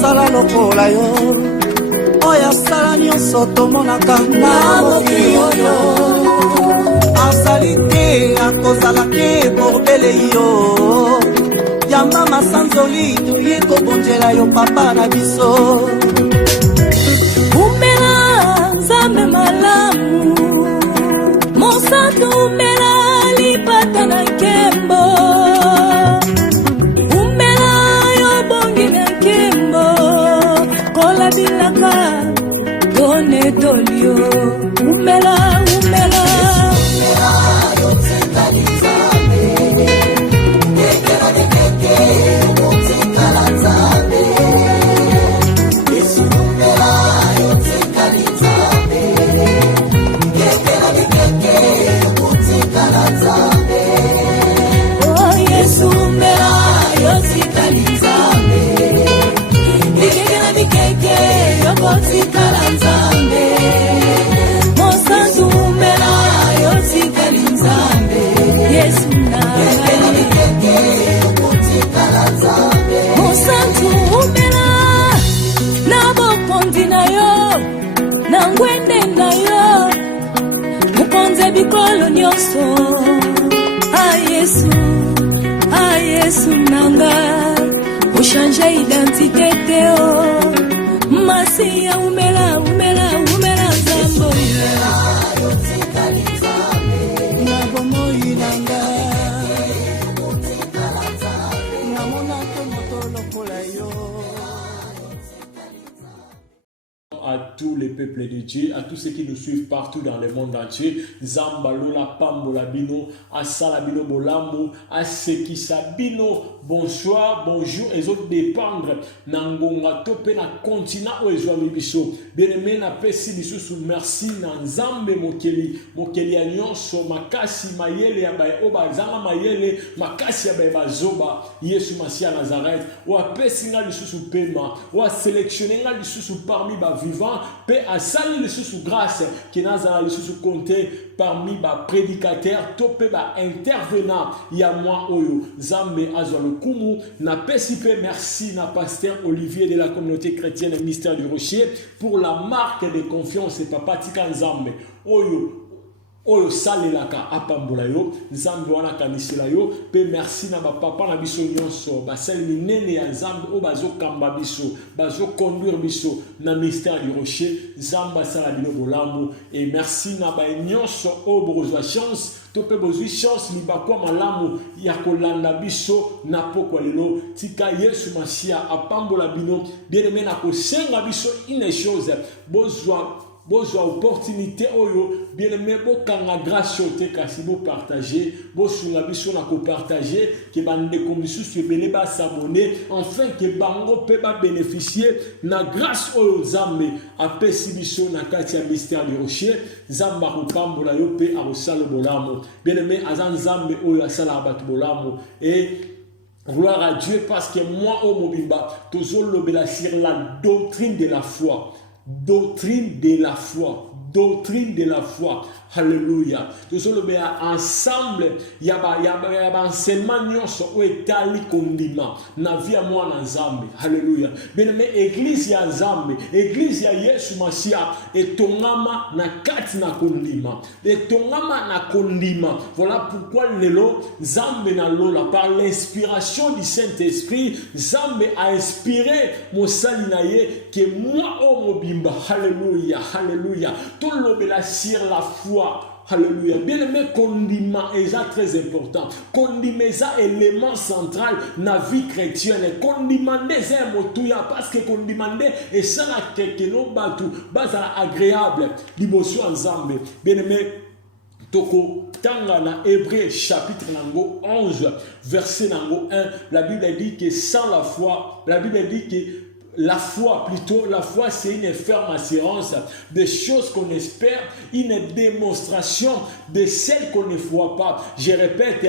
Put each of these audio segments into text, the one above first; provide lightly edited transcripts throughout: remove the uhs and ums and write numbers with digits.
mosala lokola yo oyo asala nyonso tomonaka na mokili oyo azali te akozala te bobele yo yamba masanzoli toye kobonzela yo papa na biso umela nzambe malamu mosantu umela lipata na nkembo umela yo bongi na nkembo kola bilaka done dolio umela umela bikolo nyonso Yesu nanga uchange identité teo masia umela zambo na bomoi nanga na mona ko motolo kola yo. À tous les peuples de Dieu, à tous ceux qui nous suivent partout dans le monde entier, Zamba Lola Pambola Bino, Asala Bino Bolambo, Aseki Sabino, bonsoir, bonjour, et autres dépendre, Nangonga Tope na continent où ils ont biso, bien aimé na pesi biso sous merci, Nanzambe Mokeli Anyonso, Makasi Mayele, Abaye Oba, Zama Mayele, Makasi Abaye Bazoba, Yesu Masia Nazareth, ou a pesi nga biso sous paiement, ou a sélectionné nga biso sous parmi ba vivant, paix à saluer sous grâce qui n'a pas sous compté parmi les prédicateurs, topé ba intervenant, il y a moi oyo Zambe Azwalo Kumu na pesipe merci na pasteur Olivier de la communauté chrétienne Mystère du Rocher pour la marque de confiance et papa Tika Zambe oyo salelaka apambola yo nzambe wana kanisela yo pe merci na ba papa na biso nyonso ba sel minene ya nzambe o bazo kamba biso bazo conduire biso na mystère du rocher nzamba sala bino bolambo et merci na ba nyonso o bozwa chance to pe bozwi chance libakwa malamu ya kolanda biso na pokwa lelo tika Yesu Masia apambola bino bien aimé na kosenga biso une chose bozwa opportunité oyo bien aimé bokanga grâce te kasi bo partager bosunga biso na ko partager ke bande comme biso ebele ba s'abonner enfin que bango pe ba bénéficier na grâce oyo Nzambe apesi biso na kati ya mystère du rocher Nzamba ko pambola yo pe a osalo bolamo bien aimé azan Nzambe oyo asala batu bolamo et gloire à Dieu parce que moi au mobimba toujours lobela sur la doctrine de la foi. Doctrine de la foi. Doctrine de la foi. Alléluia. Nous sommes ensemble. Il y a enseignement nyonso o etali kondima na via mwana Nzambe. Alléluia. Bien-aimé église ya Nzambe, église ya Yesu Masia etongama na kati na kondima. Etongama na kondima. Voilà pourquoi lelo Nzambe na lola par l'inspiration du Saint-Esprit, Nzambe a inspiré mosali na ye que moi o mobimba. Alléluia. Alléluia. Tout l'obéla sur la foi. Alléluia. Bien aimé, condiment est très important. Condiment est un élément central dans la vie chrétienne. Condiment est un mot parce que condiment est ça que nous battons, agréable. L'émotion ensemble. Bien aimé, Toko Tanga na Hébreu chapitre 11 verset 1, la Bible dit que sans la foi, la Bible dit que la foi, c'est une ferme assurance des choses qu'on espère, une démonstration de celles qu'on ne voit pas. Je répète,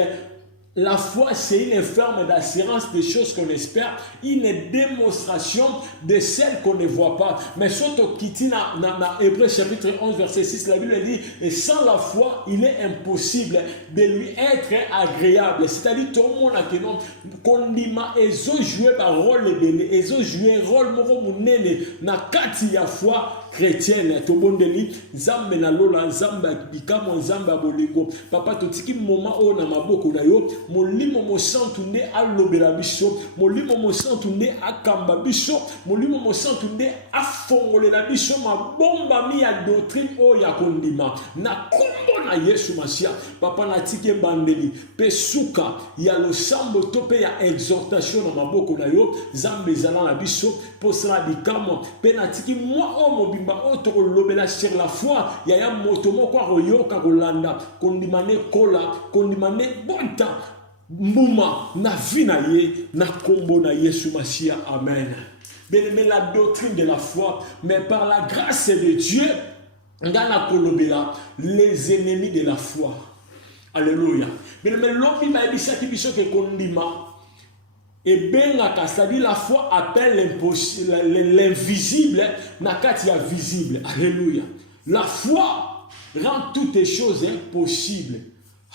La foi, c'est une ferme d'assurance des choses qu'on espère, une démonstration de celles qu'on ne voit pas. Mais surtout, dans Hébreux chapitre 11, verset 6, la Bible dit, et sans la foi, il est impossible de lui être agréable. C'est-à-dire, tout le monde a que non, qu'on dit, ils ont joué par rôle, ils ont joué rôle, na kati ya foi chrétienne. Tout le monde dit, Zambe na lola, Zamba bikamo, Zamba bolingo. Papa, tout ce qui moment où na maboko na yo, molimo mo santunde alobela biso, molimo mo santunde akamba biso, molimo mo santunde afongolela biso mabomba mi ya doctrine o ya kondima na kombo na Yesu Masia. Papa na tike bandeli pe suka ya losambo to pe ya exhortation na maboko na yo, Zambe zala na biso po sala bikamo pe na tiki moi o mobimba o to lobela sur la foi ya moto moko ayoka kolanda kondimane kola kondimane bonta Mouma na vie na ye na kombo na Yesu Masia. Amen. Bien-aimé, la doctrine de la foi, mais par la grâce de Dieu, ngana kolobela les ennemis de la foi. Alléluia. Bien-aimé, l'homme m'a dit ça qui biso ke kondima et benga, c'est-à-dire la foi appelle l'invisible na katia visible. Alléluia. La foi rend toutes les choses possibles.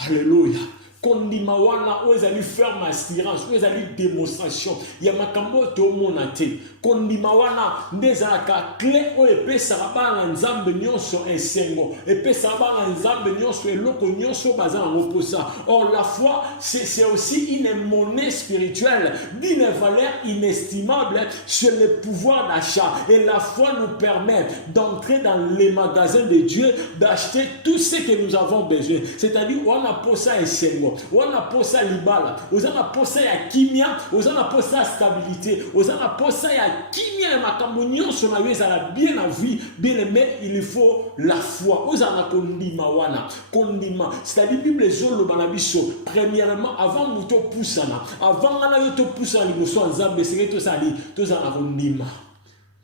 Alléluia. Kondima wana ozali ferme assurance, ozali démonstration ya makambo to monate. Kondima wana ndezalaka clé o epesaka bana nzambe nyonso esengo, epesaka bana nzambe nyonso eloko nyonso baza na posa. Or la foi c'est aussi une monnaie spirituelle d'une valeur inestimable sur le pouvoir d'achat. Et la foi nous permet d'entrer dans les magasins de Dieu, d'acheter tout ce que nous avons besoin. C'est-à-dire on a posa esengo, on a posa libala, on a posa ya kimia, on a posa stabilité, on a posa ya kimia ya makambo nyonso na yo ezala bien à vie, bien aimé, il faut la foi. On a kondima wana, kondima, c'est-à-dire Bible zolo na biso. Premièrement, avant muto pusana, avant ngana yo to pusana liboso nzambe seke to sali, to za na kondima.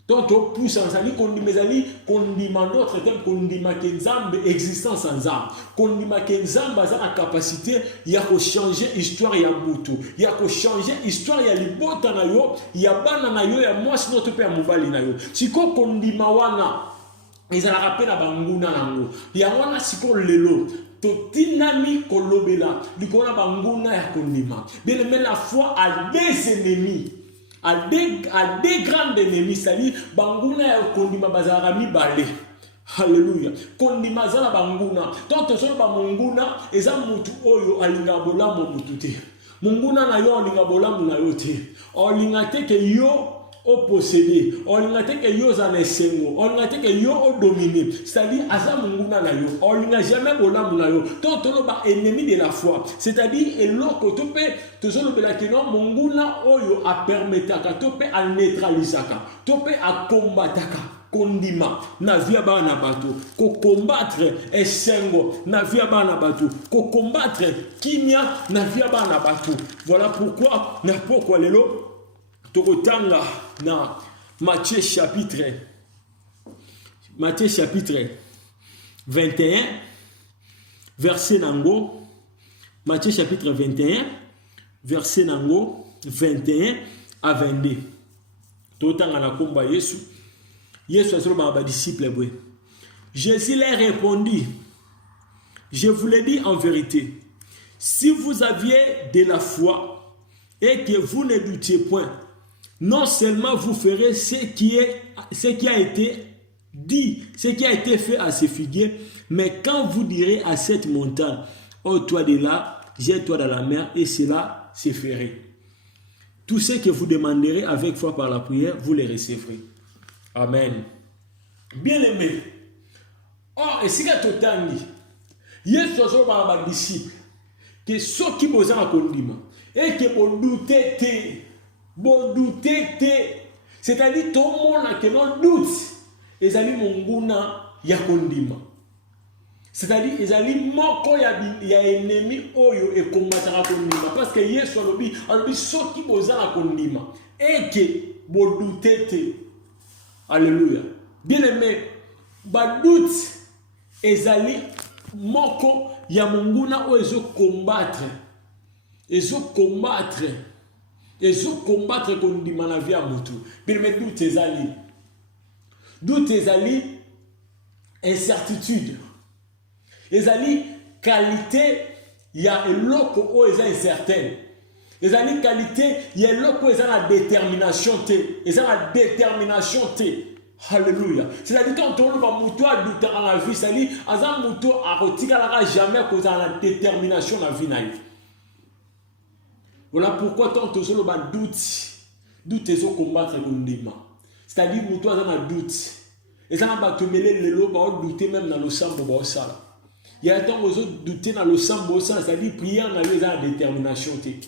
Donc, pousse en sali, kondima d'autres termes, kondima kenzambe, existence en zam. Kondima kenzambe a la capacité, il y a changer l'histoire, il y a boutou. Il y a changer l'histoire, il y a libota na yo, il y a bana na yo, il y a moi, sinon tu peux mobali na yo. Si kondima wana, ils ont rappelé la banguna nango. Il y a wana siko lelo. Totinami kolobela, likona banguna ya kondima. Bien aimé, la foi a des ennemis. À des grands ennemis, c'est-à-dire banguna ya kondima bazara mi balé. Alléluia. Kondima zala banguna. Tant que son banguna, eza mutu oyo alinga bolamo mutute. Munguna na yo alinga bolamo na yo te. Olinga te ke yo au posséder, on n'a que yo zanesengo, on n'a que yo au dominer, c'est-à-dire asa munguna na yo, on n'a jamais bolam na yo, tant on ba ennemi de la foi, c'est-à-dire et l'autre tope, toujours le belakino munguna oyo a permetaka, tope a neutralisaka, tope a combataka. Kondima na via bana bato ko combattre esengo na via bana bato ko combattre kimia na via bana bato. Voilà pourquoi na pourquoi lelo tokotanga na Matthieu chapitre 21 verset nango, Matthieu chapitre 21 verset nango 21 à 22. Tokotanga na komba Yesu a disciple. Jésus leur répondit, je vous le dis en vérité, si vous aviez de la foi et que vous ne doutiez point, non seulement vous ferez ce qui a été dit, ce qui a été fait à ces figuiers, mais quand vous direz à cette montagne, oh toi de là, jette-toi dans la mer, et cela se ferait. Tout ce que vous demanderez avec foi par la prière, vous les recevrez. Amen. Bien aimé. Oh, et si tu as dit, Yesu a dit disciple que ceux qui posent un condiment et que vous doutez, c'est-à-dire tout le monde qui non doute, ils allaient monguna ya condiment. C'est-à-dire ils allaient moko ya ennemi oyo et combattre condiment parce que Yesu a dit ceux qui posent un condiment et que vous doutez. Alléluia. Bien aimé, badout ezali moko ya munguna oyo combattre combattre qu'on dit la vie à moto. Mais doute ezali. Doute ezali incertitude. Ezali qualité il y a eloko o eza incertaine. Ezali qualité il y a eloko eza la détermination té. Eza la détermination té. Alléluia. C'est-à-dire quand on va moto à douter dans la vie, c'est-à-dire azan moto a retirera jamais cause à la détermination dans la vie naïve. Voilà pourquoi tant que solo ba doute ezo combattre kondima. C'est-à-dire moto azan a doute. Et ça va te mêler le lot ba douter même dans le sambo ba sala. Il y a tant que douter dans le sambo ça, c'est-à-dire prière na yo za détermination té.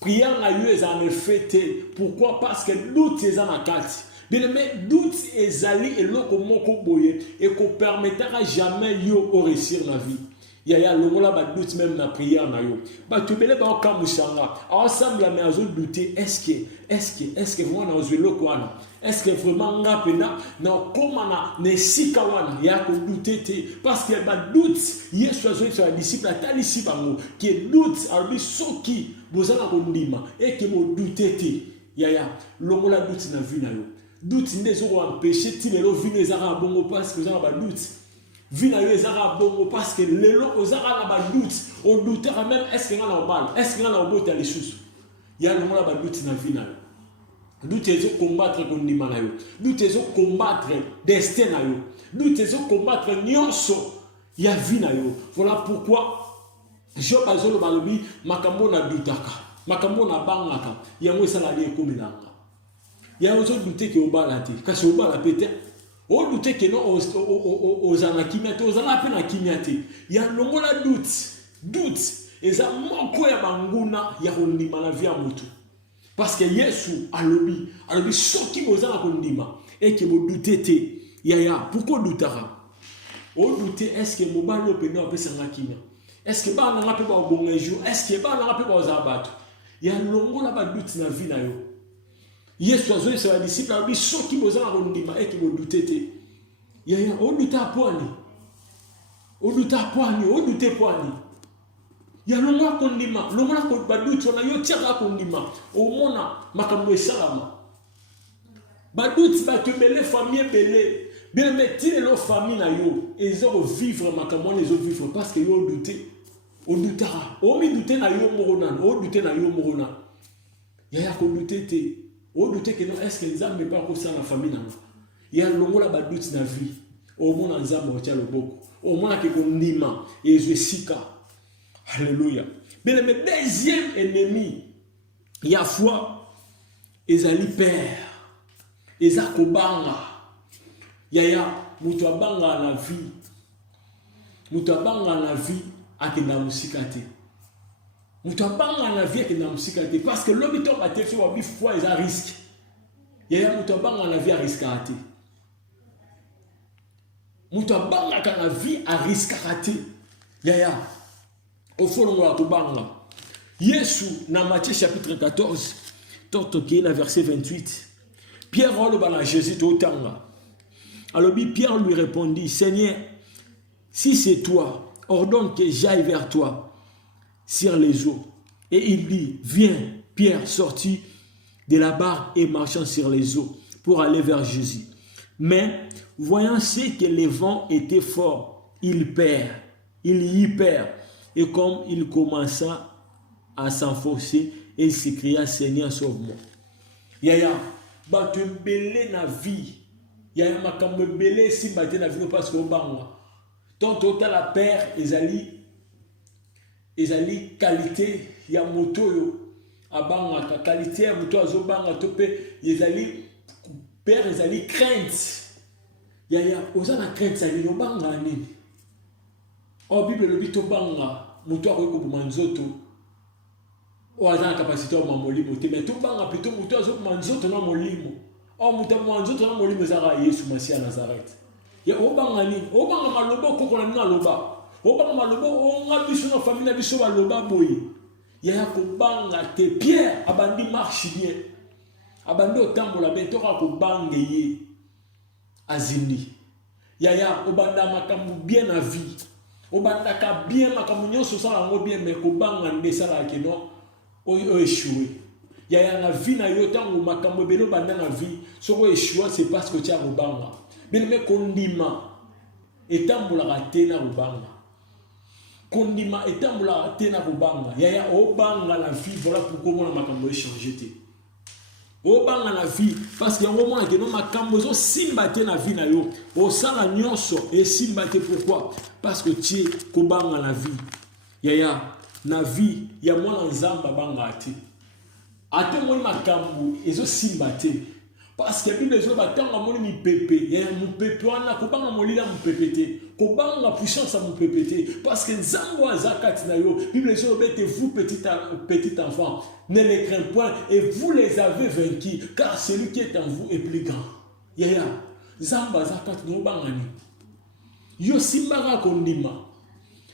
Prière na yo za en fait té. Pourquoi? Parce que doute eza na kati. Bien mais doute ezali eloko moko boye et qu'on permettra jamais yo au réussir la vie. Il y a longola ba doute même na prière na yo. Ba to bele ba kamusanga. Ensemble la maison douter est-ce que vraiment na zelo kwana. Est-ce que vraiment ngapena na komana ne sikawana ya ko douter te parce que ba doute Yesu azoyi sur la disciple atalisi bango qui doute albi soki bozana ko ndima et que mo douter te. Ya longola doute na vie na yo. Doute n'est pas empêché ti lelo vie les ara bongo parce que za ba doute vie na yo ezara bongo parce que lelo ozara na ba doute on doutera même est-ce que ngana obal est-ce que ngana obota les choses ya no la ba doute na vie na yo doute ezo combattre kondima na yo doute ezo combattre destin na yo doute ezo combattre nyonso ya vie na yo. Voilà pourquoi Job azolo balobi makambo na dutaka makambo na bangaka yango esala de komelanga. Il y a aussi douté que au bas la tête. Quand au bas la pété, on douté que non aux anakimiate, aux anapena kimiate. Il y a le mot la doute. Et ça manque ya banguna ya kondima la vie à moto. Parce que Yesu alobi soki bozana kondima et que vous doutez te. Ya pourquoi doutara? On douté est-ce que mo balo pena pe sanakimia? Est-ce que ba na pe ba bonga jour? Est-ce que ba na pe ba zabato? Il y a le mot la ba doute na vie na yo. Yesu azoyi sur la disciple a dit soki bozana kondima et qui vous doutez te. Ya on douta poani. On douta poani. Ya longola kondima, longola ko badoute on a yo tiaka kondima. O mona makambo esalama. Badoute ba te belé famille belé. Bien metti les famille na yo, ils ont vivre makambo les autres vivre parce que yo douté. O doutara. O mi douté na yo morona. Ya ko douté te. O douté que non est-ce que nzambe pas ko ça na famille na. Ya longola badoute na vie. O mona nzambe otia loboko. O mona ke kondima ezwe sika. Alléluia. Mais le deuxième ennemi, il y a foi, ezali père, ezakobanga. Yaya, mutwabanga la vie. Mutwabanga la vie akenda musikate. Mutwabanga la vie akenda musikate parce que l'homme to ba te fi wa bi foi eza risque. Yaya mutwabanga la vie a risque ate. Mutwabanga ka la vie a risque ate. Yaya au fond de la Tobanga. Yesu, dans Matthieu chapitre 14, verset 28. Pierre a Jésus Totanga. Alors Pierre lui répondit, Seigneur, si c'est toi, ordonne que j'aille vers toi sur les eaux. Et il dit, viens, Pierre sortit de la barque et marchant sur les eaux pour aller vers Jésus. Mais voyant ce que les vents étaient forts, il y perd. Et comme il commença à s'enfoncer, il s'écria, Seigneur, sauve-moi. Yaya, tu belé na vie. Yaya, makambo belé si baté na vie parce que bangwa. Ton total la père, ezali qualité ya moto yo abanga ka qualité ya moto azo banga topé ezali père ezali crainte. Yaya, ozana crainte ça ni banga nini? En Bible, le bito banga, muto akoki koboma nzoto. O aza na capacité ya molimo te, mais to banga plutôt muto azokoma nzoto na molimo. O muto aboma nzoto na molimo ezaka Yesu Masiya Nazareth. Ya o banga nini? O banga maloba okoko na nina loba. O banga maloba onga biso na famille na biso baloba boye. Ya kobanga te Pierre abandi marche bien. Abandi otambola bien to ka kobanga ye azini. Ya obanda makambu bien na vie. Obandaka bien makambo nyonso sala ngo bien mais kobanga ndesala ke non oyo échoué. Il y a la vie na yo tango makambo belo banda na vie. Soko échoué c'est parce que tu as robanga. Bien mais kondima etambola raté na robanga. Kondima etambola raté na robanga. Ya obanga la vie voilà pourquoi on a makambo échanger té. Obanga la vie parce que au moment que no makambo zo simbate na vie na yo. O sala nyonso et simbate pourquoi? Parce que tu kobanga la vie. Ya na vie ya mwana nzamba banga ate. Ate moni makambo ezo simbate. Parce que Bible ezo batanga moni mi pepe. Ya mu pepe wana kobanga molila mu pepete. Kobanga puissance à mu pepete. Parce que nzambo azakati na yo. Bible ezo bete vous petit enfant. Ne les craignez point et vous les avez vaincus. Car celui qui est en vous est plus grand. Ya nzambo azakati no bangani. Yo simbaka kondima.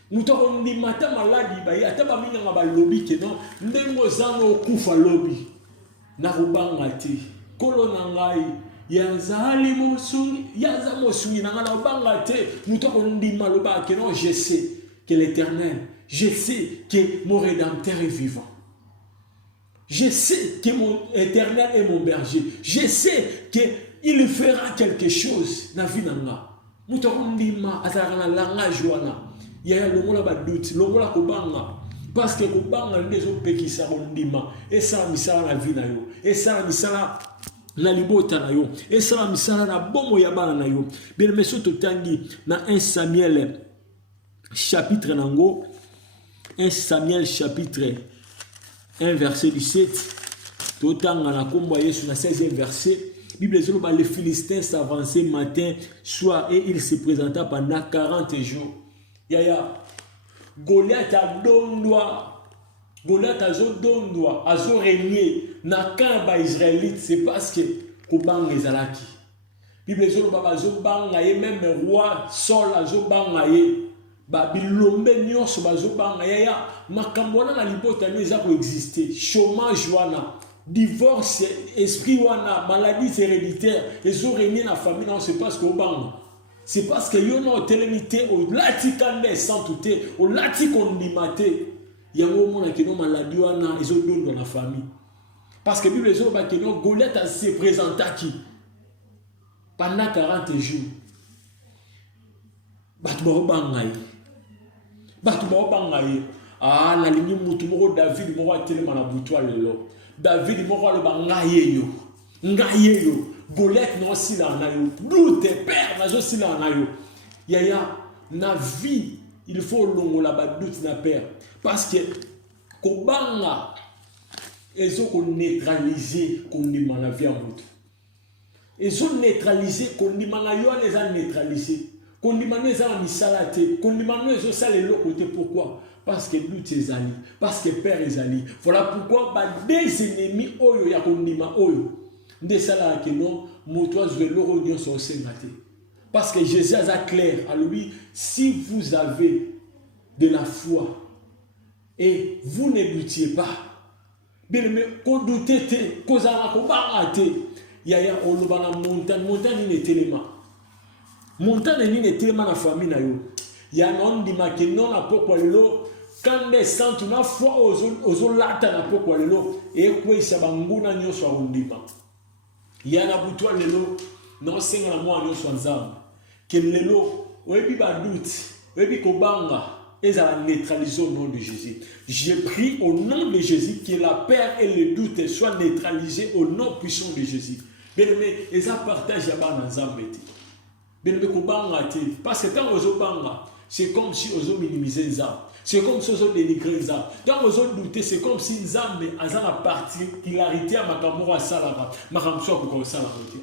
Nous avons dit matin maladi ba ya taba minga ba lobby ke non ndengo zano kufa lobby na rubanga te kolona ngai ya zali mosungi ya za mosungi na ngana rubanga te nous avons dit maloba ke non je sais que l'Éternel, je sais que mon rédempteur est vivant, je sais que mon Éternel est mon berger, je sais que il fera quelque chose na vie nanga. Nous avons dit ma azara langa joana. Il y a le mot là doute, le mot là kobanga parce que kobanga les autres pays qui savent ndima et ça misala la vie na yo et ça misala na libota na yo et ça misala na bomo ya bana na yo. Bien mais surtout tangi na 1 Samuel chapitre nango 1 Samuel chapitre 1 verset 17 totanga na kombo Yesu na 16e verset. Bible dit que les Philistins s'avançaient matin soir et il se présenta pendant 40 jours. Yaya Goliath a dondwa, Goliath a dondwa, a régné na kamba israélite, c'est parce que kobanga ezalaki. Bible dit baba zo banga ye même roi Saul a zo banga ye ba bilombe nyonso ba zo banga yaya makambo na libota no eza ko exister, chômage wana, divorce, esprit wana, maladie héréditaire, ezo régné na famille non c'est parce que obanga. C'est parce que yo no telemité au latikande sans tout au latikondimate yango mona ke no maladie wana ezo dondo na famille parce que Bible ezo ba ke no Goliath a se présenta qui pendant 40 jours batu ba bangai ah na lingi mutu moko David moko atelema na butwa lelo David moko le bangaye yo Goliath non si la na yo doute père na zo si la na yo yaya na vie il faut longo la ba doute na père parce que kobanga ezo ko neutraliser kondima na vie amutu ezo neutraliser kondima na yo les a neutraliser kondima no eza misala te kondima no ezo sala le côté pourquoi parce que doute ezali parce que père ezali voilà pourquoi ba des ennemis oyo ya kondima oyo parce que Jésus a clair à lui, si vous avez de la foi et vous ne doutiez pas, bien mais qu'on doutez qu'on a combattu, il y a montagne ni tellement montagne ni tellement la famille na yo, il y a non di make non a pourquoi lo quand des santu na foi aux lata na pourquoi lo et quoi ça banguna nyoso ondima. Yana butwa lelo no senga na mwa nyoso nzambe ke lelo webi ba doute webi kobanga ezala neutraliser au nom de Jésus. J'ai pris au nom de Jésus que la peur et le doute soient neutralisés au nom puissant de Jésus. Bien aimé, eza partage ya ba nzambe te. Bien aimé kobanga te parce que quand ozo banga c'est comme si ozo minimiser nzambe. C'est comme si on dénigrait Nzambe. Quand on douter, c'est comme si Nzambe a la particularité à Makamora Salara.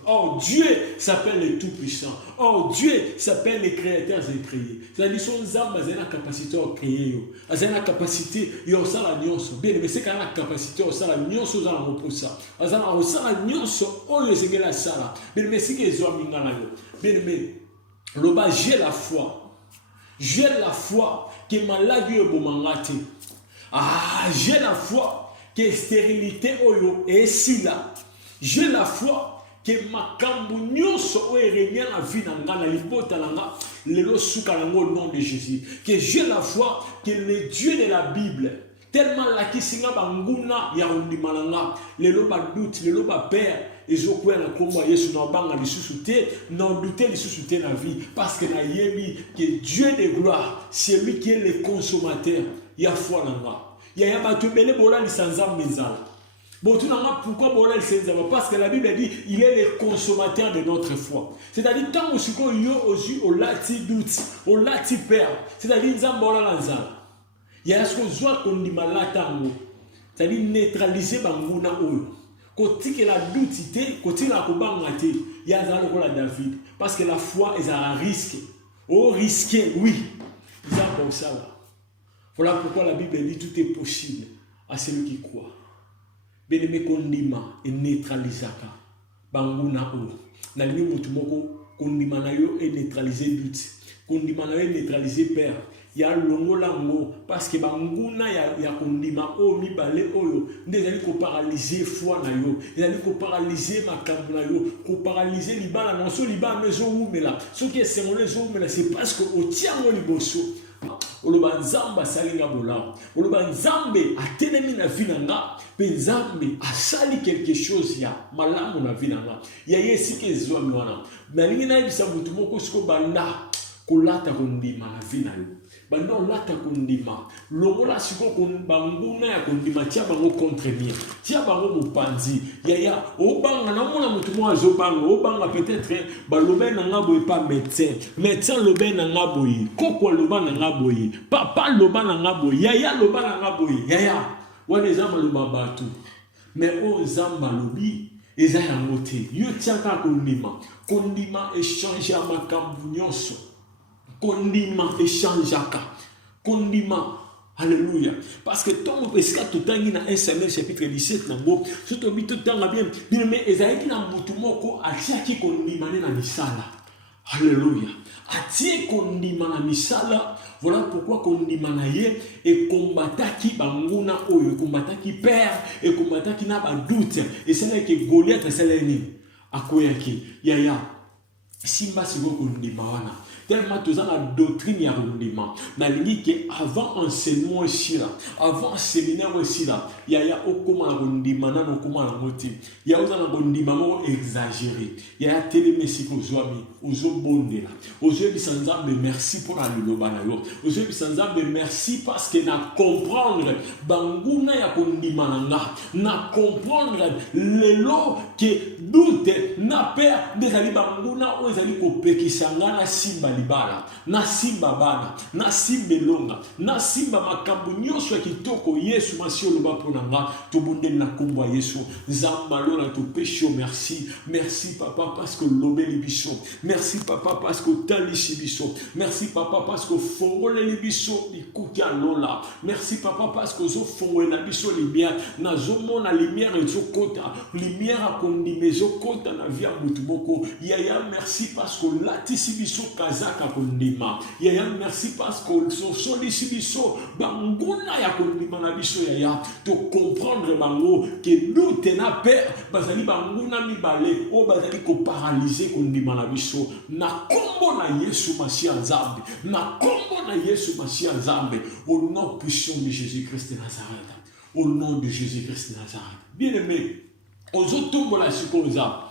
Oh, Dieu s'appelle le Tout-Puissant. Oh, Dieu s'appelle les créateurs et créés. C'est-à-dire que Nzambe a la capacité à créer. A la capacité à faire la nyonso. Bien, mais c'est quand la capacité à faire la nyonso dans la reposa. A la nyonso, oh, c'est la sala. Bien, mais c'est que les hommes n'ont pas. Bien, mais j'ai la foi. J'ai la foi que maladie est bomangate. Ah, j'ai la foi que stérilité oyo est si là. J'ai la foi que makambu nyonso est régné la vie nanga na libota nanga lelo suka nango au nom de Jésus. Que j'ai la foi que le Dieu de la Bible tellement la kisinga banguna ya ondimalanga lelo ba doute lelo ba père ezokuya na kombo Yesu na banga lisusu te na douter lisusu te na vie parce que na yebi que Dieu de gloire c'est lui qui est le consommateur ya foi nanga ya bato bele bola lisanza mezala. Bon, tout d'abord, pourquoi Bola le parce que la Bible dit il est le consommateur de notre foi. C'est-à-dire, tant que yo aussi au lati doute, au lati père, c'est-à-dire, Nzambola lanza. Il y a ce qu'on voit qu'on dit malatango. C'est-à-dire, neutraliser banguna oyo. Côté que la doute, côté la kobangate, il y a ça le David. Parce que la foi est à risque. Oh, risqué, oui. Ils ont comme ça là. Voilà pourquoi la Bible dit tout est possible à celui qui croit. Bien-aimé kondima et neutralisaka banguna o na limi mutu moko kondima na yo et neutraliser doute kondima na yo neutraliser peur ya longola ngo parce que banguna ya kondima o mibale oyo ndezali ko paralyser foi na yo ezali ko paralyser makambo na yo ko paralyser libala na so libala mezo umela ce qui est semolé zo umela c'est parce que o tiango liboso oloba nzambe salinga bola oloba nzambe atelemi na vinanga pe nzambe asali quelque chose ya malamu na vinanga ya yesi ke zwa wana malingi na bisa mutu moko siko banda kolata kondima na vina yo banda olata kondima longola siko banguna ya kondima tia bango contrevenir tia bango mopanzi ya obanga na mona mutu mo azobanga obanga peut-être balobe na ngabo pas médecin lobe na ngabo yi koko loba na ngabo yi papa loba na ngabo ya loba na ngabo yi ya wana ezamba loba batu mais o zamba lobi eza yango te yo tiaka kondima échange makambu nyonso kondima échangeaka kondima alléluia parce que tant que ce tout temps na 1 Samuel chapitre 17 na bo surtout bito tanga bien mais ezali na mutu moko atiaki kondima na misala alléluia atie kondima na misala. Voilà pourquoi kondima na ye et combataki banguna oyo combataki père et combataki na ba doute et c'est là que Goliath seleni akoyaki ya simba siko kondima wana tellement tous la doctrine ya kondima na lingi que avant enseignement aussi là avant séminaire aussi là ya okoma na kondima na okoma na moti ya ozana kondima mo exagéré ya télémé siko zwami ozobondela ozobi sanzambe merci pour la liloba na yo ozobi sanzambe merci parce que na comprendre banguna ya kondima na comprendre lelo que doute na peur des banguna o ezali ko pekisanga na simba libala na simba bana na simba longa na simba makambu nyonso ya kitoko Yesu masio loba ponanga to bondel na kombo Yesu nzamba lona to pécho merci papa parce que lobeli biso merci papa parce que talishi biso merci papa parce que fongole biso ikukia lola merci papa parce que zo fongole na biso lumière na zomo na lumière ezokota lumière akondime ezokota na via mutu moko yaya merci parce que latisi biso kazaka kondima yaya merci parce que solisi biso banguna ya kondima na biso yaya to comprendre bango que doute na peur bazali banguna mibale o bazali ko paralyser kondima na biso na kombo na Yesu Masia Nzambe na kombo na Yesu Masia Nzambe au nom puissant de Jésus-Christ de Nazareth au nom de Jésus-Christ de Nazareth bien-aimé ozotombola sikoza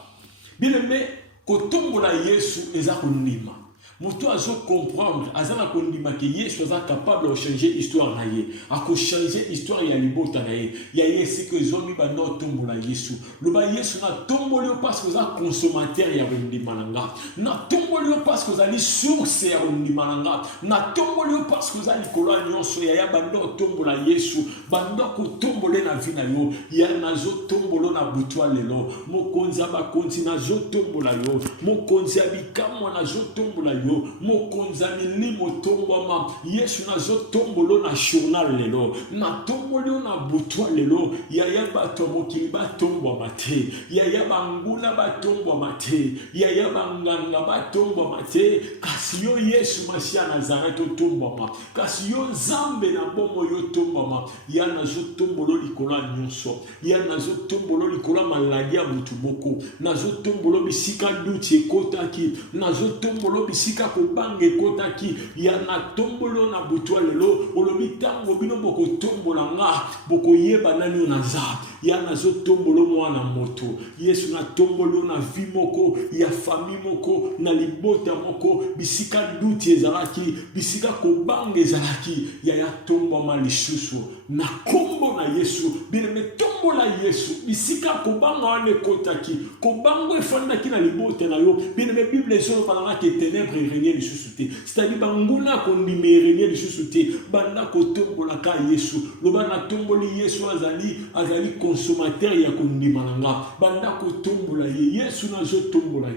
bien-aimé kotombola Yesu eza kondima moto azo comprendre azana kondima que Yesu est capable de changer l'histoire na ye ako changer l'histoire ya libota na ye ya yesi que zomi ba no tombola Yesu lo ba Yesu na tombolio parce que za consommateur ya kondima nanga na tombolio parce que za li source ya kondima nanga na tombolio parce que za likolo nyonso ya bando tombola Yesu bando ko tombole na vie na yo ya nazo tombolo na butwa lelo mokonza ba kontina zo tombola yo mokonzi abikamo na zo tombola yo mokonza milimo tombama Yesu na zo tombolo na journal lelo na tombolo na butwa lelo yaya bato mokili batombo mate yaya banguna batombo mate yaya banganga batombo mate kasi yo Yesu Masia Nazareth tombama kasi yo Nzambe na bomo yo tombama ya na zo tombolo likola nyonso ya na zo tombolo likola maladi ya mutu moko na zo tombolo bisika duti ekotaki na zo tombolo bisika bisika kobanga ekotaki ya na tombolo na butwa lelo olobi tango bino boko tombola nga boko yeba nani onaza ya nazo tombolo mwana moto Yesu na tombolo na vie moko ya famille moko na libota moko bisika duti ezalaki bisika kobanga ezalaki ya tombama lisusu na kombo na Yesu bileme tombola Yesu bisika kobanga wane kotaki kobango efandaki na libota na yo bileme Bible ezolo palanga ke ténèbres régner lisusu te c'est-à-dire banguna kondime régner lisusu te banda kotombola ka Yesu loba na tomboli Yesu azali consommateur ya kondima nanga banda kotombola Yesu na zo tombola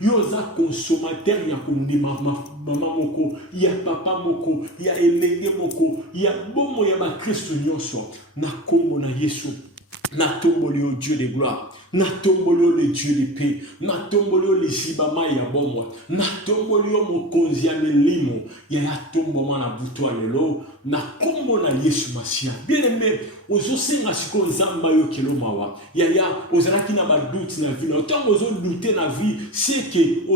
yo za consommateur ya kondima mama moko ya papa moko ya elenge moko ya bomo ya ba Kristo nyonso na kombo na Yesu na tomboli au Dieu de gloire na tomboli le Dieu de paix na tomboli le sibama ya bomo na tomboli mokonzi ya melimo ya tombo na butwa lelo na kombo na Yesu Masia bien aimé ozo senga siko nzamba yo kelo mawa ya ozalaki na ba doute na vie autant ozo douter na vie c'est que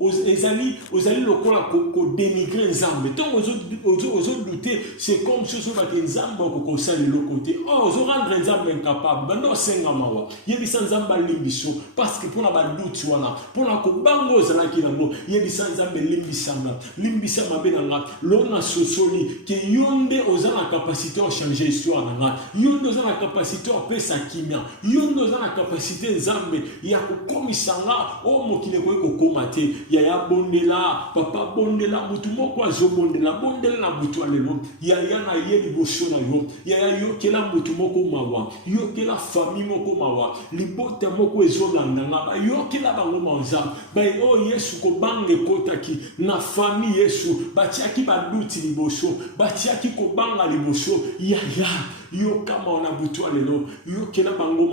ozali lokola ko dénigrer nzambe tant ozo douter c'est comme si ozo ba nzamba ko sali le côté ozo rendre nzambe incapable bando senga mawa yebisa nzamba limbiso parce que pour na ba doute wana pour na ko bango ozalaki nango yebisa nzambe limbisa mabe nanga lona sosoli ke yonde ozana capacité de changer histoire nanga yonde ozana capacité de pesa kimia yonde ozana capacité nzambe ya kokomisanga o mokile ko komate ya bondela papa bondela mutu moko azobondela na mutu alelo ya na ye liboso na yo ya yokela mutu moko mawa yokela famille moko mawa libota moko ezolanda nga yokela bango manza Yesu ko bange kotaki na famille Yesu batiaki baduti liboso batiaki ko banga liboso ya yo kama ona butwa lelo yo kela bango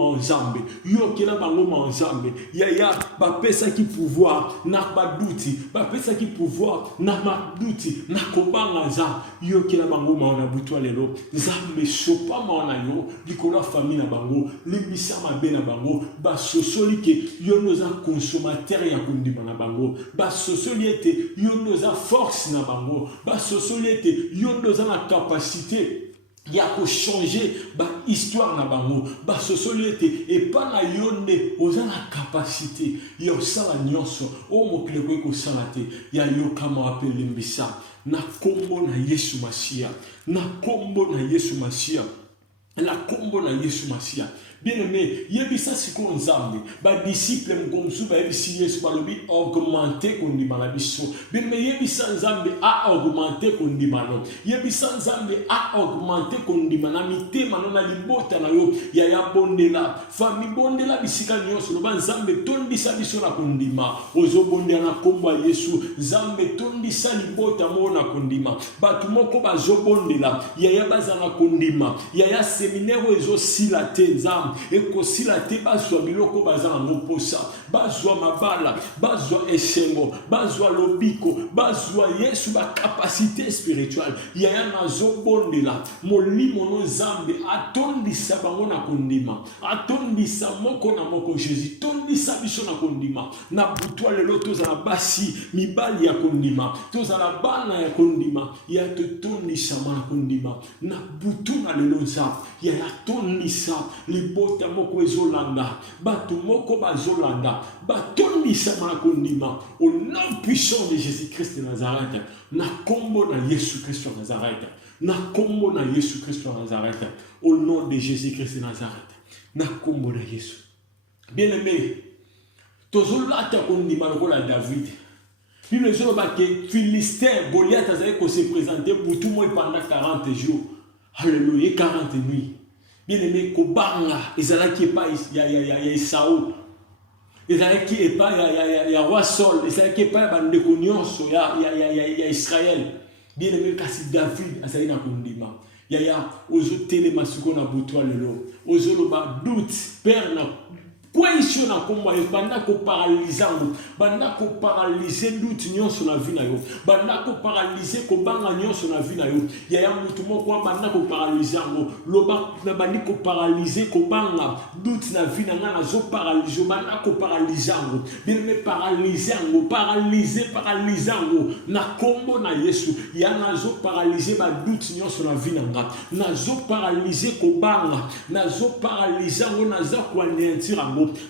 manzambe ya bapesa ki pouvoir na baduti bapesa ki pouvoir na maduti na kobanga za yo kela bango ona butwa lelo nzambe sopa maona yo likola famille na bango limbisa mabe na bango basosoli ke yo noza consommateur ya kondima na bango basosoli ete yo noza force na bango basosoli ete yo noza na capacité il y a ko changer ba histoire na bango ba société et pas na yonde oza na capacité yo sala nyonso o mokile ko salate ya yo kama apele mbisa na kombo na Yesu Masia na kombo na Yesu Masia na kombo na Yesu Masia bien aimé yebisa siko nzambe ba disciple mkomsu ba yebisi Yesu balobi augmenter kondima na biso bien aimé yebisa nzambe a augmenter kondima no yebisa nzambe a augmenter kondima na mitema no na libota na yo ya bondela famille bondela bisika nyonso no ba nzambe tondisa biso na kondima ozo bondela na kombo ya Yesu nzambe tondisa libota mo na kondima batu moko bazobondela ya baza na kondima ya séminaire ezo silate nzambe ekosila te bazwa biloko bazala moposa bazwa mabala bazwa esengo bazwa lobiko bazwa Yesu ba capacité spirituelle yaya nazobondela molimo no nzambe atondisa bango na kondima atondisa moko na moko Jésus tondisa biso na kondima na butwa lelo tozala basi mibali ya kondima tozala bana ya kondima ya tondisa na kondima na butu na lelo nzambe ya tondisa libota moko ezolanda batu moko bazolanda batondisa na kondima au nom puissant de Jésus-Christ de Nazareth na kombo na Yesu Christ de Nazareth na kombo na Yesu Christ de Nazareth au nom de Jésus-Christ de Nazareth na kombo na Yesu bien aimé tozolata kondima lokola David Bible ezoloba ke Philistin Goliath azali ko se présenter pour tout monde pendant 40 jours alléluia 40 nuits bien aimé kobanga ezalaki pa ya Esau ezalaki pa ya roi Saul ezalaki pa bandeko nyonso ya Israël bien aimé kasi David azali na kondima ya ozo telema siko na butwa lelo ozo loba doute père na kwesi na komba yo banda ko paralyser ngo banda ko paralyser doute nyonso na vie na yo banda ko paralyser ko banga nyonso na vie na yo ya mutu moko banda ko paralyser ngo loba na bandi ko paralyser ko banga doute na vie na nga na zo paralyser banda ko paralyser ngo bien me paralyser ngo paralyser ngo na kombo na Yesu ya na zo paralyser ba doute nyonso na vie na nga na zo paralyser ko banga na zo paralyser ngo na za ko anéantir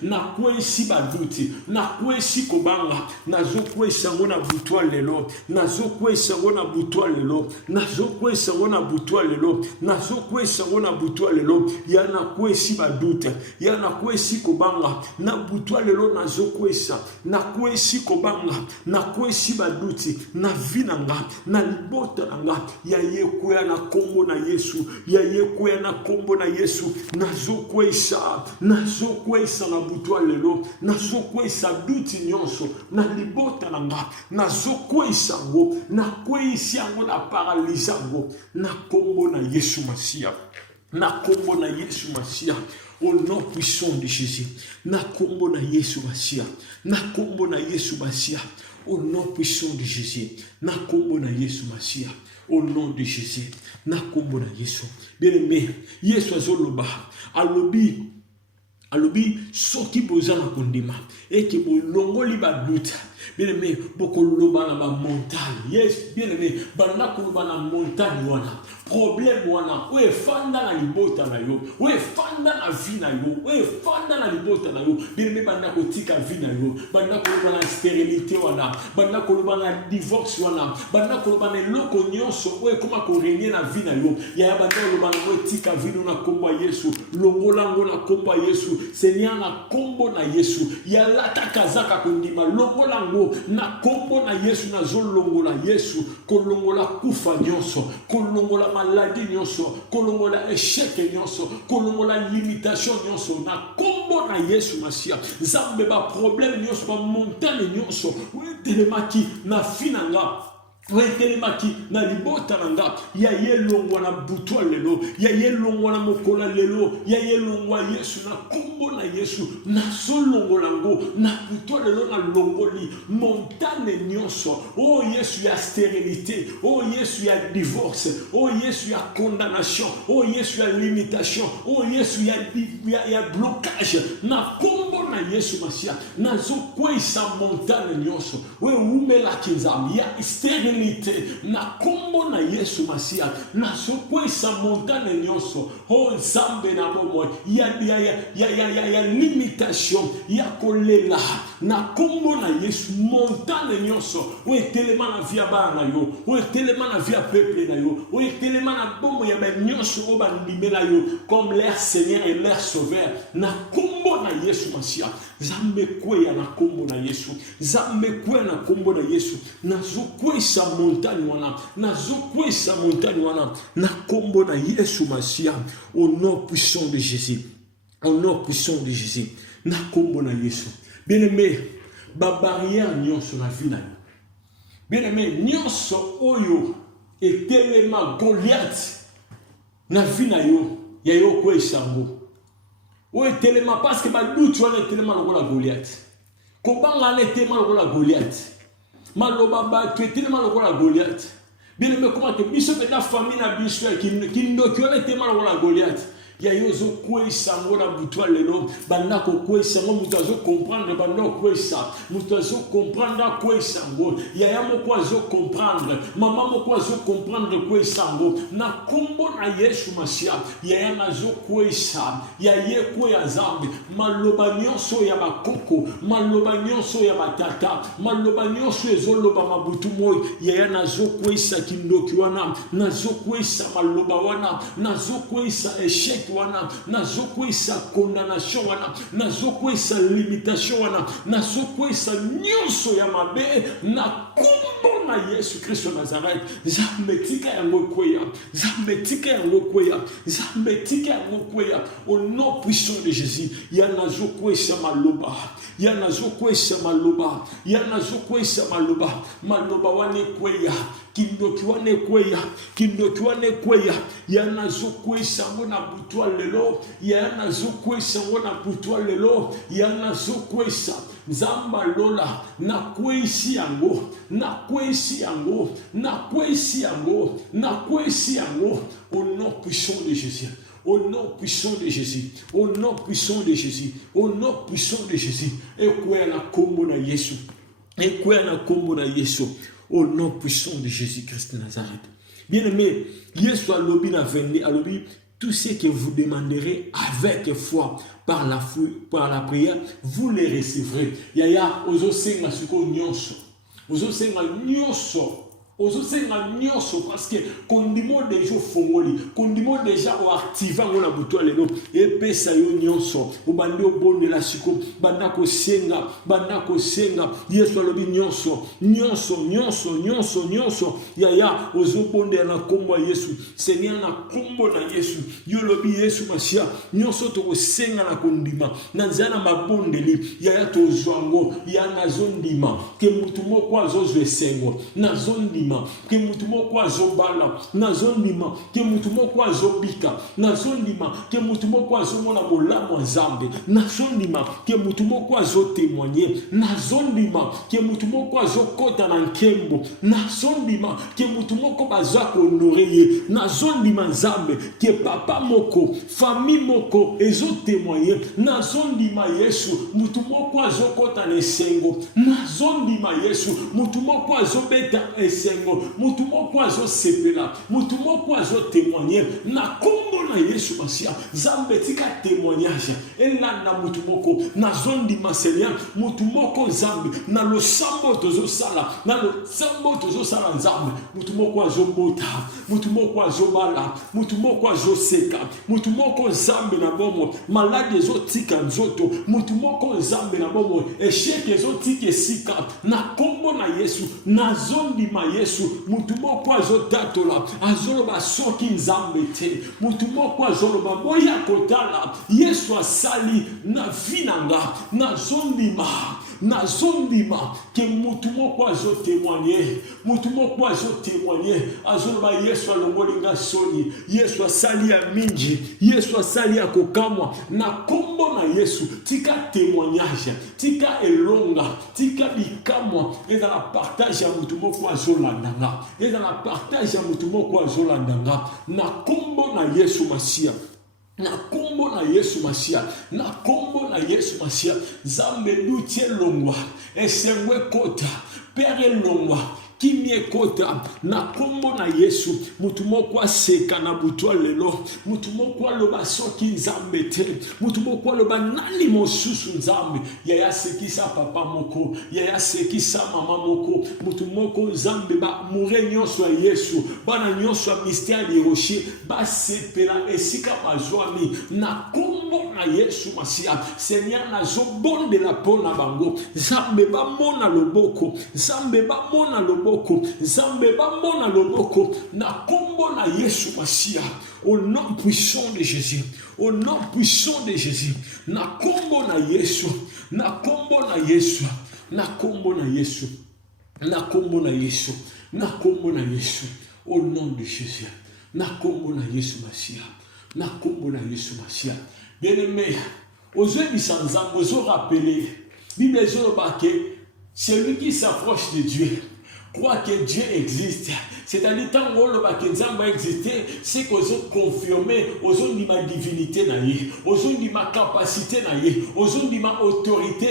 na kwesi baduti na kwesi kobanga na zo kwesa ngona butwa lelo na zo kwesa ngona butwa lelo na zo kwesa ngona butwa lelo na zo kwesa ngona butwa lelo ya na kwesi baduti ya na kwesi kobanga na butwa lelo na zo kwesa na kwesi kobanga na kwesi baduti na vinanga na libota nanga ya yekuya na kombo na Yesu ya yekuya na kombo na Yesu na zo kwesa na butwa lelo na zokwesa duti nyonso na libota nanga na zokwesa ngo na kwesa ngo na paralyser ngo na kombo na Yesu Masia na kombo na Yesu Masia au nom puissant de Jésus na kombo na Yesu Masia na kombo na Yesu Masia au nom puissant de Jésus na kombo na Yesu Masia au nom de Jésus na kombo na Yesu bien-aimé Yesu azoloba alobi soki bozana kondima eke bolongoli ba doute bien aimé boko loba na ba montagne yes bien aimé bana koloba na montagne wana problème wana o efanda na libota na yo o efanda na vie na yo o efanda na libota na yo bien aimé bana kotika vie na yo bana koloba na stérilité wana bana koloba na divorce wana bana koloba na loko nyonso o ekoma ko régner na vie na yo ya bana koloba na tika vie na kombo Yesu longola ngo na kombo Yesu Seigneur na kombo na Yesu ya lata kazaka kondima longola ngo na kombo na Yesu na zolongola Yesu kolongola kufa nyonso kolongola maladie nyonso kolongola échec nyonso kolongola limitation nyonso na kombo na Yesu Masia zambe ba problème nyonso ba montagne nyonso wetelemaki na finanga wetelemaki na libota nanga ya yelongwa na butwa lelo ya yelongwa na mokola lelo ya yelongwa Yesu na kombo na Yesu na solongola ngo na butwa lelo na longoli montagne nyonso oh Yesu ya stérilité oh Yesu ya divorce oh Yesu ya condamnation oh Yesu ya limitation oh Yesu ya blocage na kombo na Yesu Masia na zo kwesa montagne nyonso we umela kinzam ya stérilité na kombo na Yesu Masia na sokwesa montagne nyonso oh zambe na bomo ya limitation ya kolela na kombo na Yesu montagne nyonso o etelema na via bana yo o etelema na via peuple na yo o etelema na bomo ya nyonso o bandimela yo comme leur Seigneur et leur Sauveur na kombo na Yesu Masia zambe kweya na kombo na Yesu zambe kweya na kombo na Yesu na zokwesa montagne wana na zokwesa montagne wana na kombo na Yesu Masia au nom puissant de Jésus au nom puissant de Jésus na kombo na Yesu bien-aimé ba barrière nyonso na vie na yo bien-aimé nyonso oyo etelema Goliath na vie na yo ya yo kwesa ngo o etelema parce que ba doute wana etelema lokola Goliath kobanga na etelema lokola Goliath maloba ba tu etelema lokola Goliath bien aimé comment que biso na famille na biso qui ndoki wana etelema lokola Goliath ya yozo kwesa ngona butwa lelo banda ko kwesa ngo mutazo comprendre banda kwesa mutazo comprendre kwesa ngo ya moko azo comprendre mama moko azo comprendre kwesa ngo na kombo na Yesu Masia ya nazo kwesa ya ye kwa zambe maloba nyonso ya bakoko maloba nyonso ya batata maloba nyonso ezoloba mabutu moyo ya nazo kwesa kindoki wana nazo kwesa maloba wana nazo kwesa échec wana nazokwesa condamnation wana nazokwesa limitation wana nazokwesa nyonso ya mabe na kombo na Yesu Christ Nazareth Nzambe tika yango kweya Nzambe tika yango kweya Nzambe tika yango kweya au nom puissant de Jésus yanazo kwesa maloba yanazo kwesa maloba yanazo kwesa maloba wane kweya kindoki wane kweya yanazo kwesa ngona butwa lelo yanazo kwesa ngona butwa lelo yanazo kwesa Nzamba lola na kwesi yango au nom puissant de Jésus. Au nom puissant de Jésus, au nom puissant de Jésus, au nom puissant de Jésus. Et quoi na kombo na Yesu. Et quoi na kombo na Yesu. Au nom puissant de Jésus-Christ de Nazareth. Bien-aimé, Yesu a lobi na veni, a lobi tout ce que vous demanderez avec foi par la prière, vous les recevrez. Yaya ozo senga suko nyonso. Ozo senga nyonso. Ozosenga nyonso parce que kondimo déjà fongoli kondimo déjà o activa ngona butwa lelo epesa yo nyonso obandi obonde la siko banda ko senga Yesu alobi nyonso yaya ozobonde na kombo Yesu Seigneur na kombo na Yesu yo lobi Yesu Masia nyonso to senga na kondima na nzana mabondeli yaya to zwango ya nazondima ke mutu moko azozwe sengo nazondima ke mutu moko azobala nazondima ke mutu moko azobika nazondima ke mutu moko azomona molamo Nzambe nazondima ke mutu moko azotémoigner nazondima ke mutu moko azokota na nkembo nazondima ke mutu moko baza konorer nazondima Nzambe ke papa moko famille moko ezotémoigner nazondima Yesu mutu moko azokota na esengo nazondima Yesu mutu moko azobeta esengo mutu moko azosepela mutu moko azotémoigner na kombo na Yesu Masia Nzambe tika témoignage elanda mutu moko nazondima Seigneur mutu moko Nzambe na losambo tozosala Nzambe mutu moko azobota mutu moko azobala mutu moko azoseka mutu moko Nzambe na bomo malade ezotika nzoto mutu moko Nzambe na bomo échec ezotika esika na kombo na Yesu nazondima Yesu mutu moko azotatola azoloba soki Nzambe te mutu moko azoloba boya kotala Yesu asali na vinanga nazondima ke mutu moko azotémoigner azoloba Yesu alongolinga soni Yesu asali ya mingi Yesu asali ya kokamwa na kombo na Yesu tika témoignage tika elonga tika bikamwa eza la partage ya mutu moko azolandanga na kombo na Yesu Masia na kombo na Yesu Masia Nzambe lutie longwa esengwe kota pere longwa kimie kota na kombo na Yesu mutu moko aseka na butwa lelo mutu moko aloba soki Nzambe te mutu moko aloba nani mosusu Nzambe yaya sekisa papa moko yaya sekisa mama moko mutu moko Nzambe ba mure nyonso ya Yesu bana nyonso ya mystère de rocher ba sepela esika mazwami na kombo na Yesu Masia Seigneur na zobonde la pona bango Nzambe ba mona loboko Nzambe ba mona loboko na kombo na Yesu Masia au nom puissant de Jésus na kombo na Yesu au nom de Jésus na kombo na Yesu Masia bien-aimé ozebisa Nzambe ozo rappeler Bible ezoloba que celui qui s'approche de Dieu croit que Dieu existe. C'est-à-dire, tant que Nzamba existe, c'est qu'on a confirmé aux hommes de ma divinité, aux hommes de ma capacité, aux hommes de ma autorité.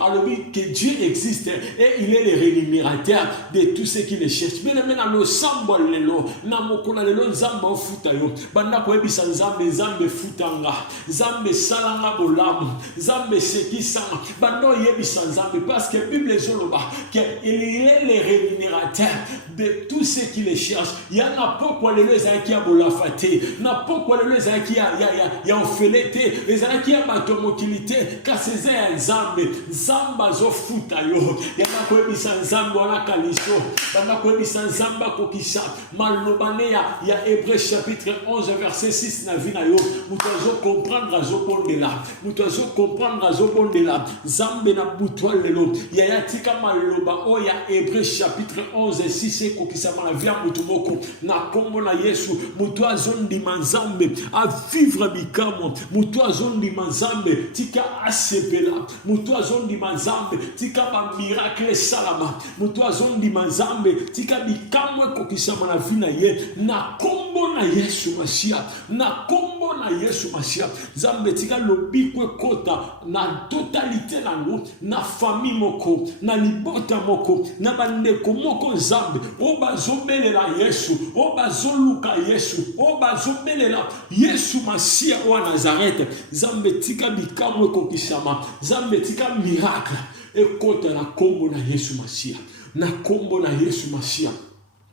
Alors que Dieu existe et il est le rémunérateur de tout ce qui le cherche. Mais maintenant, le samba lelo, namokona lelo Nzamba futayo, banda ko ebisa Nzambe futanga, Nzambe salanga bolamu, Nzambe sekisanga, banda yebisa Nzambe parce que Bible zoloba que il est le rémunérateur de tout ce qui les cherchent. Il y en a pourquoi les qui a bolafate, n'a pourquoi les qui a offelete, les qui a batomokilité, car c'est un zambe, zamba zo futa yo. Il y en a quoi bisa zambo la kaliso, bana quoi bisa zamba kokisa, malobane ya Hébreux chapitre 11 verset 6 na vina yo. Mutazo comprendre à zo pondela, mutazo comprendre à zo pondela, zambe na butwa lelo. Ya tika maloba o ya Hébreux chapitre 11 et 6 kokisa ma via mutumoko na kombo na Yesu. Mutua zondi manzambe a vivre bikamo, mutua zondi manzambe tika asepela, mutua zondi manzambe tika ba miracle salama, mutua zondi manzambe tika bikamo kokisama na vina ye na kombo na Yesu Masia, na kombo na Yesu Masia. Zambe tika lobikwe kota na totalité na ngo, na famille moko, na libota moko, na bandeko moko zambe oba zobele la Yesu, oba zoluka Yesu, oba zobele la Yesu Masia wa Nazareth. Zambe tika bikamwe kokisama, zambe tika miracle ekota na kombo na Yesu Masia, na kombo na Yesu Masia,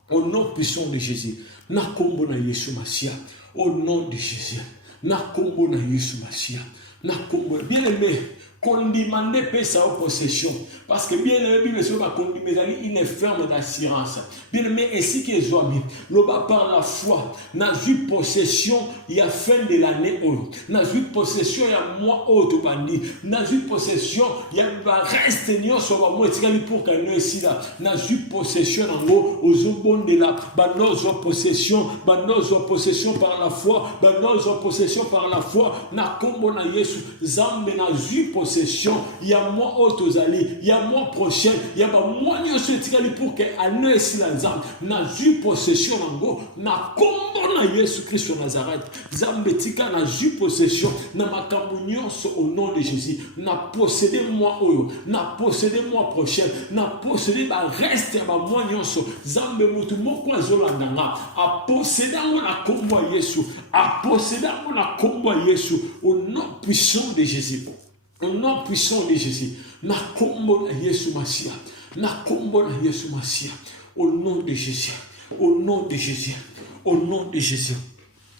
au nom puissant de Jésus, na kombo na Yesu Masia, au nom de Jésus, na kombo na Yesu Masia, na kombo. Bien aimé, qu'on demande sa possession, parce que bien aimé, Bible sur ma condamnation, une ferme d'assurance. Bien aimé, ainsi que Zoami, l'oba par la foi, n'a eu possession, il y a fin de l'année, n'a eu possession, il y a mois autre bandi, n'a eu possession, il y a reste nion sur moi, pour qu'elle ne ici là, n'a eu possession en haut, aux obons de la, banos possession par la foi, banos possession par la foi, n'a combo na Yesu, zambe n'a eu possession. Il y a moi autres alliés, il y a moi prochain, il y a moi pour que l'année si la zam n'a eu possession en go, n'a combo na Jésus Christ de Nazareth, zambetika n'a eu possession, n'a ma communion au nom de Jésus, n'a possédé moi oyo, n'a possédé moi prochain, n'a possédé ma reste à ma moignon so, zambe mutu moko azolandanga, a possédé mon combo Jésus, a possédé mon combo Jésus au nom puissant de Jésus. Au nom puissant de Jésus, na kombo na Yesu Masia, na kombo na Yesu Masia, au nom de Jésus, au nom de Jésus, au nom de Jésus,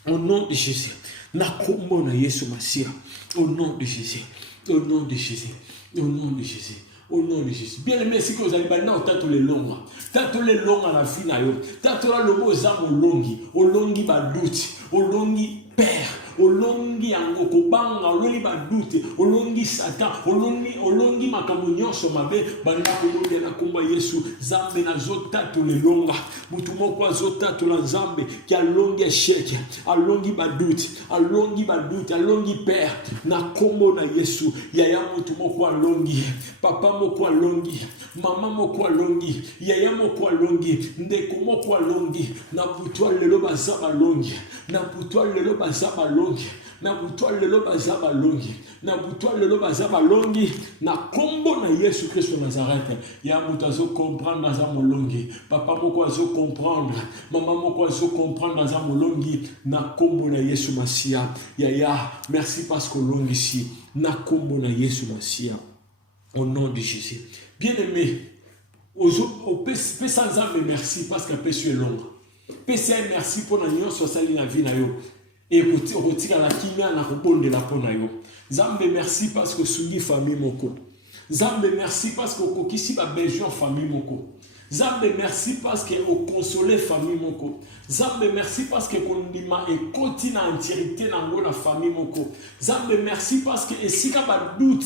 au nom de Jésus, na kombo na Yesu Masia, au nom de Jésus, au nom de Jésus, au nom de Jésus. Au nom de Jésus. Bien aimé, si vous allez maintenant, tant les longs à la fin, tant le mot zam au longi baduti, au longi père. Olongi yango kobanga olongi badute olongi satan olongi makambo nyonso mabe banda kolongi na komba Yesu zambe na zotatu lelonga mutu moko azotatu la zambe ki alongi esheke alongi badute alongi père na kombo na Yesu yaya mutu moko alongi papa moko alongi mama moko alongi yaya moko alongi ndeko moko alongi na butwa lelo bazaba longi na butwa lelo bazaba longi na butwa lelo bazaba longi na butwa lelo bazaba longi na kombo na Yesu Christ de Nazareth ya mutazo comprendre na molongi papa moko azo comprendre mama moko azo comprendre na molongi na kombo na Yesu Masia ya merci parce que longi ici na kombo na Yesu Masia au nom de Jésus. Bien aimé au sans merci parce que péché est long. Péché merci pour la nuit sociale na vie na yo. Et retire la kimia na rebonde la pona yo. Zambe merci parce que sougi famille moko. Zambe merci parce que kokisi ba besoin famille moko. Zambe merci parce que au consoler famille moko. Zambe merci parce que kondima et continue entièreté na ngo la famille moko. Zambe merci parce que esika ba doute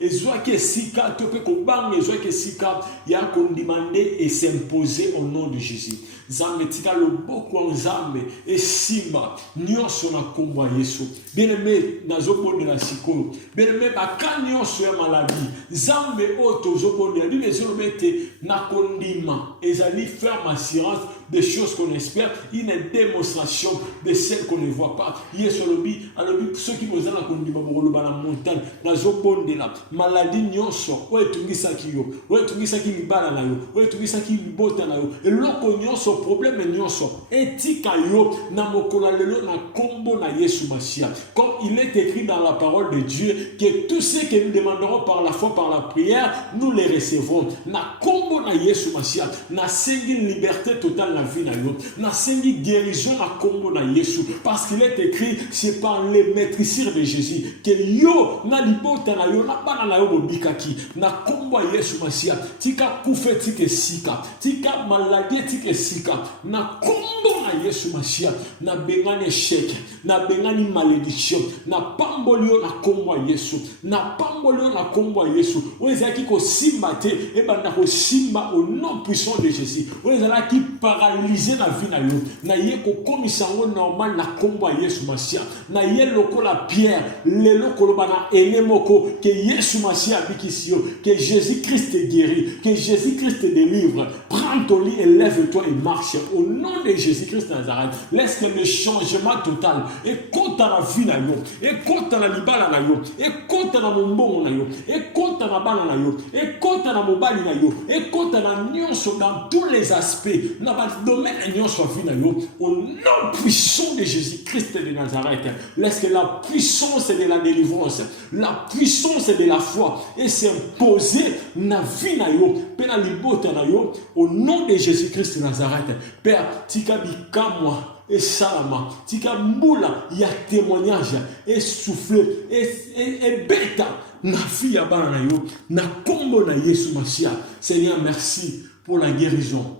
et soit que sika tope ko bang et soit que sika ya qu'on demander et s'imposer au nom de Jésus. Zambe tika lo boko zambe et simba nyonso na kombo Yesu. Bien aimé na zobonde la siko. Bien aimé ba kanyoso ya maladie. Zambe oto zobonde la Bible zolobete na kondima ezali ferme assurance des choses qu'on espère, une démonstration de celles qu'on ne voit pas. Yesu alobi ceux qui nous ont kondima bolo ba la montagne na zobonde la maladie nyonso oyo etungisaki yo, oyo etungisaki libala na yo, oyo etungisaki libota na yo, eloko nyonso, problème nyonso etika yo na mokolo lelo na kombo na Yesu Masia. Comme il est écrit dans la parole de Dieu que tout ce que nous demanderons par la foi, par la prière, nous les recevrons. Na kombo na Yesu Masia, na sengi liberté totale na vie na yo, na sengi guérison na kombo na Yesu, parce qu'il est écrit c'est par les maîtrisires de Jésus que yo na libota na yo na bana na yo bobikaki na kombo Yesu Masia. Tika kufe tike sika, tika maladie tike sika na kombo na Yesu Masia. Na bengani échec, na bengani malédiction, na pambolio na kombo Yesu, na pambolio na kombo Yesu. Oezaki ko simba te e banda ko simba au nom puissant de Jésus. Oezaki paralysé na vie na yo, na ye ko komisango normal na kombo Yesu Masia. Na ye loko la pierre, le loko lo bana enemoko que Yesu Masia bikisio, que Jésus-Christ te guérit, que Jésus-Christ te délivre. Prends ton lit et lève-toi et marche au nom de Jésus-Christ de Nazareth. Laisse que le changement total et compte à la vie na yo, et compte à la libala na yo, et compte à la mombongo na yo, et compte à la bala na yo, et compte à la mobali na yo, et compte à la nyonso dans tous les aspects, dans le domaine de nyonso vie na yo, au nom puissant de Jésus-Christ de Nazareth. Laisse que la puissance de la délivrance, la puissance de la foi et s'imposer na vie na yo, pena libota na yo, au nom de Jésus-Christ de Nazareth. Père, tika bikamwa et salama, tika mbula ya témoignage et souffle et bêta na vie ya bana na yo, na kombo na Yesu Masia. Seigneur, merci pour la guérison.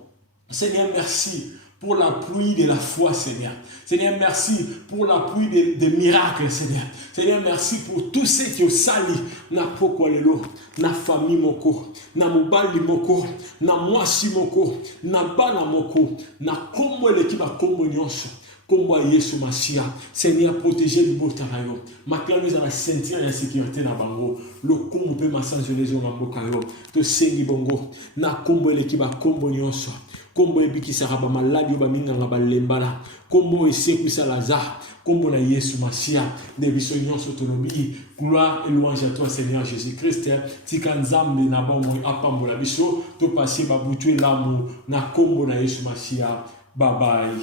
Seigneur, merci pour la pluie de la foi, Seigneur. Seigneur, merci pour la pluie des miracles, Seigneur. Seigneur, merci pour tous ceux qui ont sali na poko lelo, na famille moko, na mobali moko, na mwasi moko, na bana moko, na kombo l'équipe kombo nyonso. Kombo Yesu Masia. Seigneur, protégez le beau tarayo. Maintenant, nous allons sentir la sécurité na bango. Le kombo peut m'assanger les ongles en bokayo. Te sengi bongo. Na kombo l'équipe kombo nyonso. Kombo ebiki saraba maladi ba minga ngaba lembala. Kombo eseku salaza. Kombo na Yesu Masia. De biso nyonso tolobi. Gloire et louange à toi Seigneur Jésus-Christ. Tika nzambe na bango apambola biso. To passer ba butu lamu na kombo na Yesu Masia. Bye bye.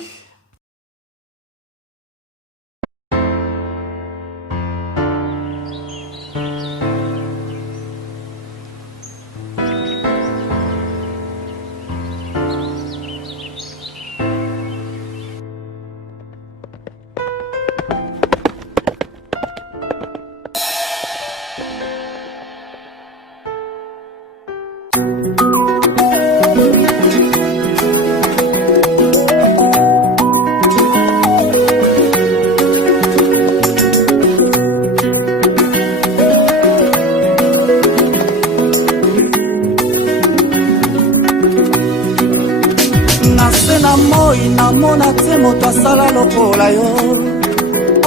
Namona te moto asala lokola yo,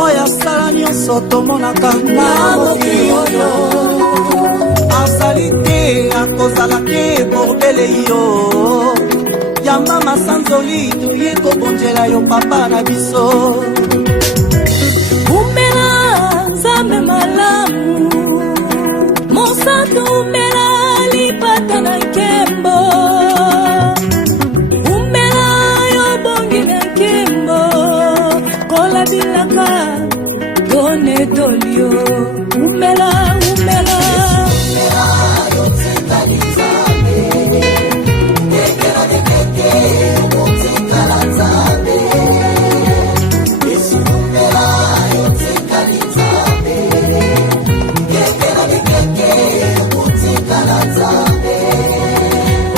oyo asala nyonso tomonaka na mokili oyo. Azali te akozala te bordele yo, yamba masanzoli toye kobonzela yo papa na biso. Umela nzambe malamu, mosantu umela lipata na nkembo. Bilaka done dolio umela umela yotikalizame tekera de keke yotikalizame umela yotikalizame tekera de keke yotikalizame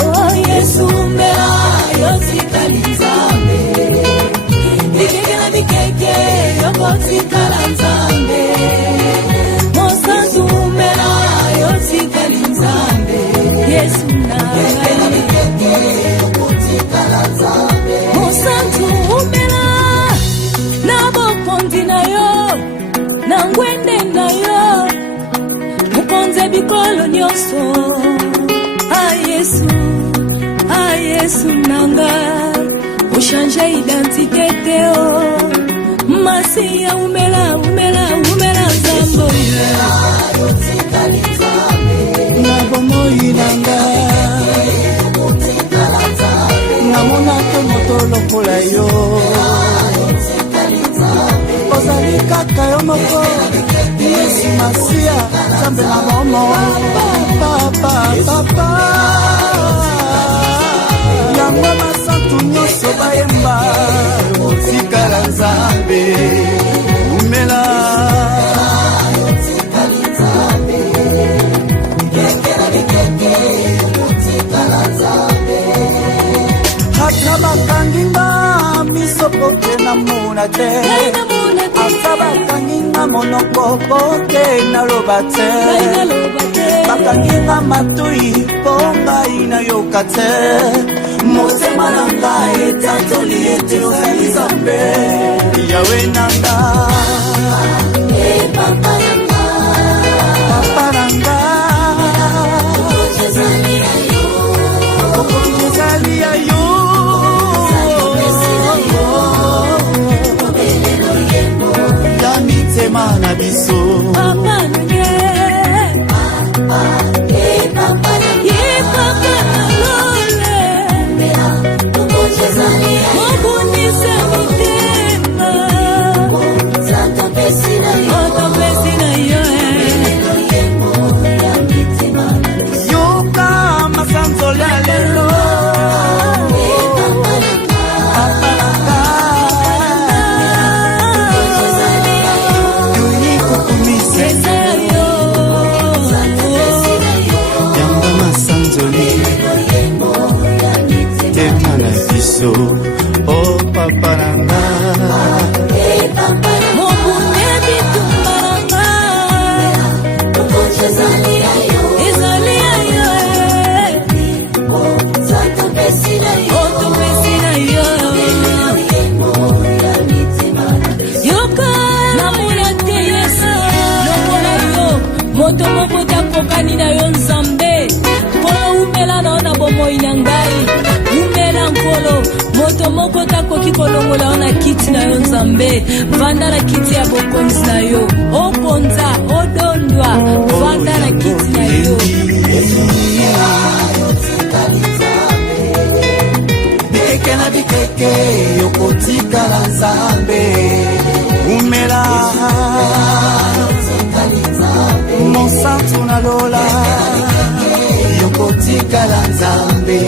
oh Yesu umela yotikalizame keke yokotikala nzambe mosantu umela yotikala nzambe Yesu nanga keke yokotikala nzambe mosantu umela na bokondi na yo na ngwende na yo mukonze bikolo nyonso Yesu nanga changer identité teo Masia umela zambo yotikalizame bomoi nanga namonake moto lokola yo ozali kaka yo moko Yesu Masia Nzambe na momo papa yango masantu nyonso bayemba otikala Nzambe umela ata bakanginga miso poke na muna te ata bakanginga monoko poke na loba te bakanginga matui po ngai na yoka te motema na ngai etatoli ete ozali Nzambe Yawe nanga papa nanga okonjezali ya yo ya mitema na biso papa nange oh papa nanga mobune bitumbaranga ezali ayo otopesi na yo yoka namona te Yesu lokola yo moto moko takokani na yo Nzambe mpona umela na bomoi na ngai umela nkolo moto moko takoki kolongola na kiti na yo Nzambe vanda na kiti ya bokonzi na yo okonza odondwa vanda na kiti na yo bikeke na bikeke yokotikala Nzambe umela monsantu na lola yokotikala Nzambe